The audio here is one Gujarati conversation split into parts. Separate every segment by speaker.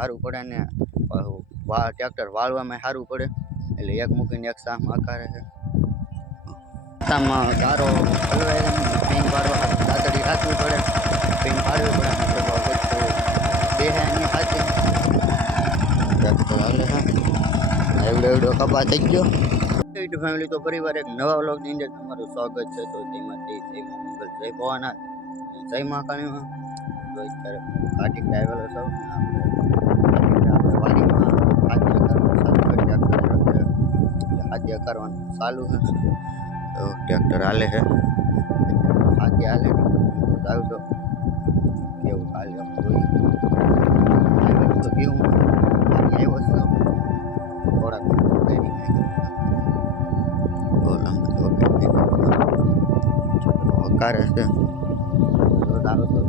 Speaker 1: સારું પડે ને વા ટ્રેક્ટર વાળવામાં સારું પડે એટલે એક મૂકીને એક સામ આકારે છે સામાં ગારો હલવાઈ જાય ને પીંગ પાડવા દાતડી રાખવી પડે પીંગ પાડવી પડે ને તો બધું બે હે એની સાથે ટ્રેક્ટર હાલે છે એવડો એવડો કપા થઈ ગયો યુટ્યુબ ફેમિલી તો પરિવાર એક નવા વ્લોગની અંદર તમારું સ્વાગત છે તો તેમાંથી જય મા મંગલ જય ભવાના જય મા કાળીમાં તો અત્યારે ઘાટી આવેલો છું ને આપણે ખાદ્ય કરવાનું ચાલુ છે એટલે ખાદ્ય કરવાનું ચાલુ છે તો ટ્રેક્ટર હાલે છે ખાદ્ય હાલે ને આવજો કેવું હાલે એમ જોઈ તો કેવું આવ્યો છે થોડાક કરી ઓલામાં તો વકારે છે તો દારૂ તો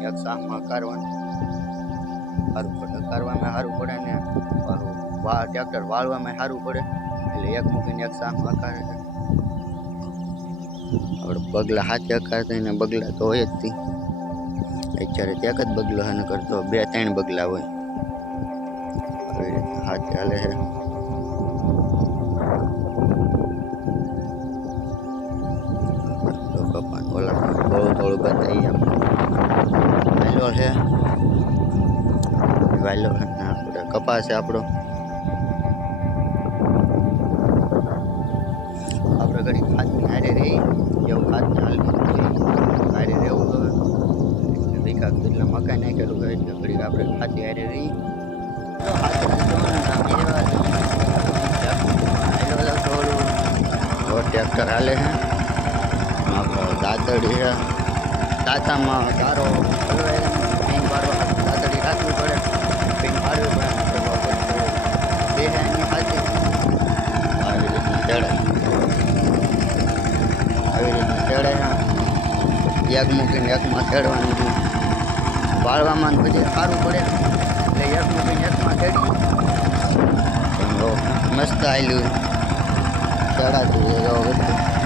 Speaker 1: મૂકીને એક સાહમાં અકારવાનું સારું અકારવામાં સારું પડે ને વા, ટ્રેક્ટર વાળવામાં સારું પડે. એટલે એક મૂકીને એક સાહમાં કાઢે છે. આપણે બગલા હાથે કાઢતા એને બગલા તો હોય જ તી. અત્યારે એક જ બગલો હને કરતો બે, ત્રણ બગલા હોય. ચાલે હાથે હાલે છે. વાયલો છે. વાયલો કપાસ છે આપણો. આપણે ઘડી ખાતની હારે રહી. એવું ખાતને હાલતું હારે રહેવું હવે. વિકાસ એટલે મકાઈ નાખેલું હોય એટલે ઘડી આપણે ખાતી હારે રહી. ટ્રેક્ટર હાલે છે. દાતડી છે. દાતામાં ગારો હલવાઈ જાય ને પીંગ પાડવા દાતડી રાખવી પડે. પીન પાડવી પડે. આવી રીતના ચડે. આવી રીતના ચડે યગ મૂકીને યગમાં ચડવાનું છે. ને પછી સારું પડે. એટલે યગ મૂકીને યગમાં ચડી તો મસ્ત આવેલું ચડાતું છે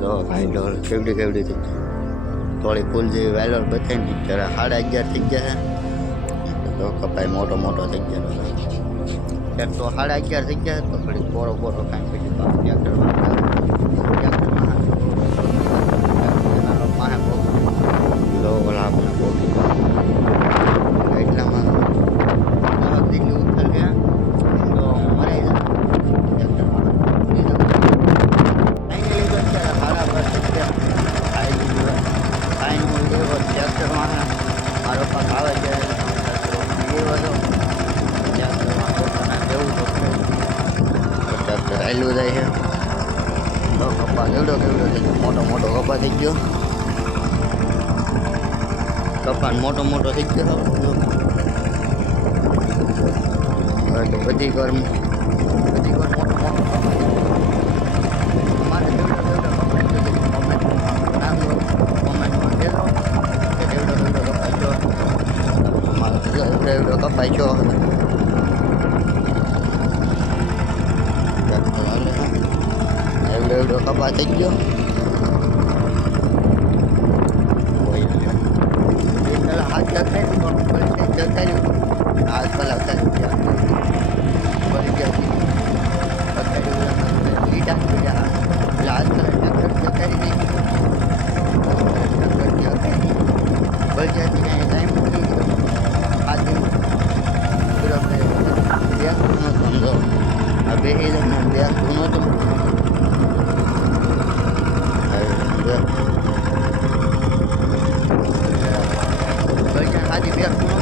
Speaker 1: જો, ભાઈ કેવડી કેવડી થઈ થોડી ફૂલ જેવી વેલોર બતાવી ને. જરા સાડા અગિયાર થઈ ગયા તો કપાઈ મોટો મોટો થઈ ગયો એક તો સાડા અગિયાર થઈ ગયા તો ઘડી બોરો બોરો કાંઈ પછી đây ha. Được các bạn nếu được được thì một tô một tô các bạn thích chưa? Các bạn một tô một tô thích chưa? Rồi chúng ta đi con. Đi con mô tô một tô các bạn đều được cấp phải cho. At 了 порядку.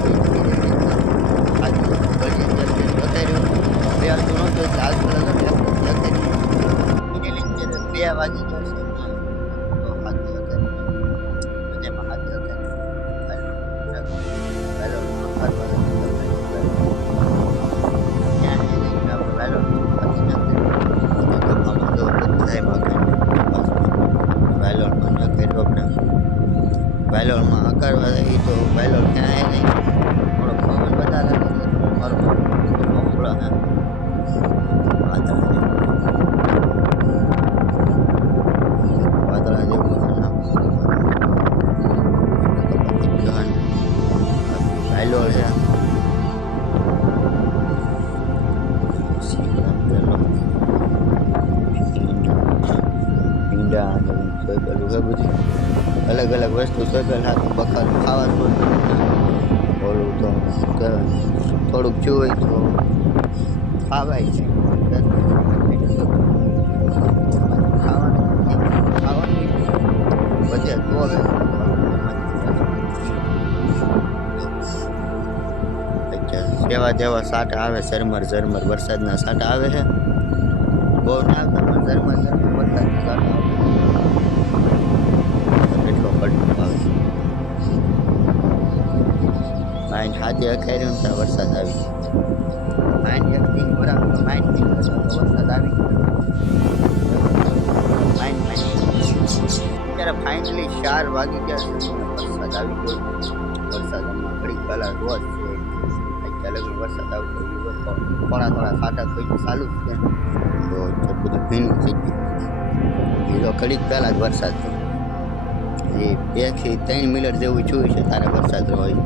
Speaker 1: ભીંડા સોયકલું છે બધી અલગ અલગ વસ્તુ સોયકલ હાથું બખારું ખાવાનું ઓલું તો શું કહેવાય થોડુંક જોઈ તો ખાવાય છે ખાવાનું ખાવાનું બધે તો હવે જેવા જેવા સાટા આવે ઝરમર ઝરમર વરસાદના સાટા આવે છે બહુ ના આવતા પણ ઝરમર ઝરમર હાથે અખાર્યું ત્યાં વરસાદ આવી માઇન્ડ એક દિન બરાબર માઇન્ડ દિન વરસાદ આવી માઇન્ડ માઇન્ડ ત્યારે ફાઇનલી ચાર વાગી ગયા છે વરસાદ આવી ગયો. વરસાદ હમણાં ઘડીક પહેલાં રોજ છે. લગન વરસાદ આવતો થોડા થોડા સાટા થઈ ચાલુ જ છે. તો બધું ભીનું થઈ ગયું. એ તો ઘડીક પહેલાં જ વરસાદ થયો. એ બેથી ત્રણ મિનિટ જેવું જોયું છે, તારે વરસાદ હોય.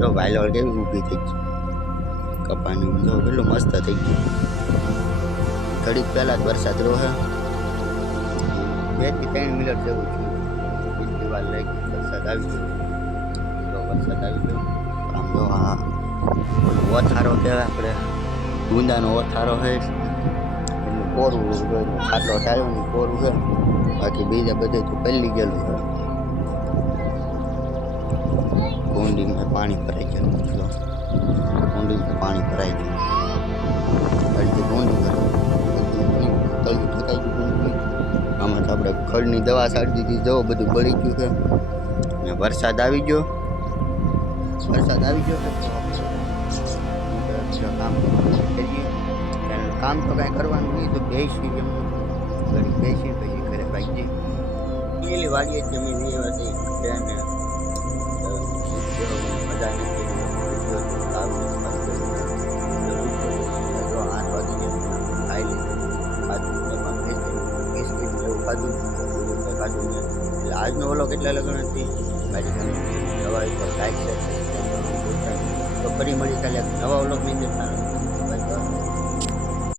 Speaker 1: તો વાયલોળ કેવી ઊભી થઈ ગઈ. કપાની ઊંધો કેટલું મસ્ત થઈ ગયું. ઘડીક પહેલાં જ વરસાદ રોહે. બેથી ત્રણ મિનિટ જેવું છું બીજી વાર લઈ વરસાદ આવી ગયો. તો વરસાદ આવી ગયો. આમ તો હા ઓથારો કહેવાય આપણે. ગુંદાનો ઓથારો એનું કોરું ખાટલો ટાળ્યો ને કોરું છે બાકી બીજા બધે તો પહેલી ગયેલું છે કુંડીમાં પાણી ભરાઈ ગયેલું છે કુંડીમાં પાણી ભરાઈ ગયું. અડધી કુંડી તળિયું ઠકાઈ ગયું આમાં તો આપણે ખડની દવા સાડી દીધી. જવો બધું બળી ગયું છે. ને વરસાદ આવી ગયો. વરસાદ આવી ગયો છે. કામ કામ તો કાંઈ કરવાનું નહીં, તો બેસી એમ ઘડી બેસી પછી ઘરે ભાઈ જઈએ પેલી વાડીએ જમીન એ વાત એટલે આજનો ઓલો કેટલા લગ્ન હતી મારી દવા ઉપર લાઈક છે તો ફરી મળી કાલે નવા ઓલોકની અંદર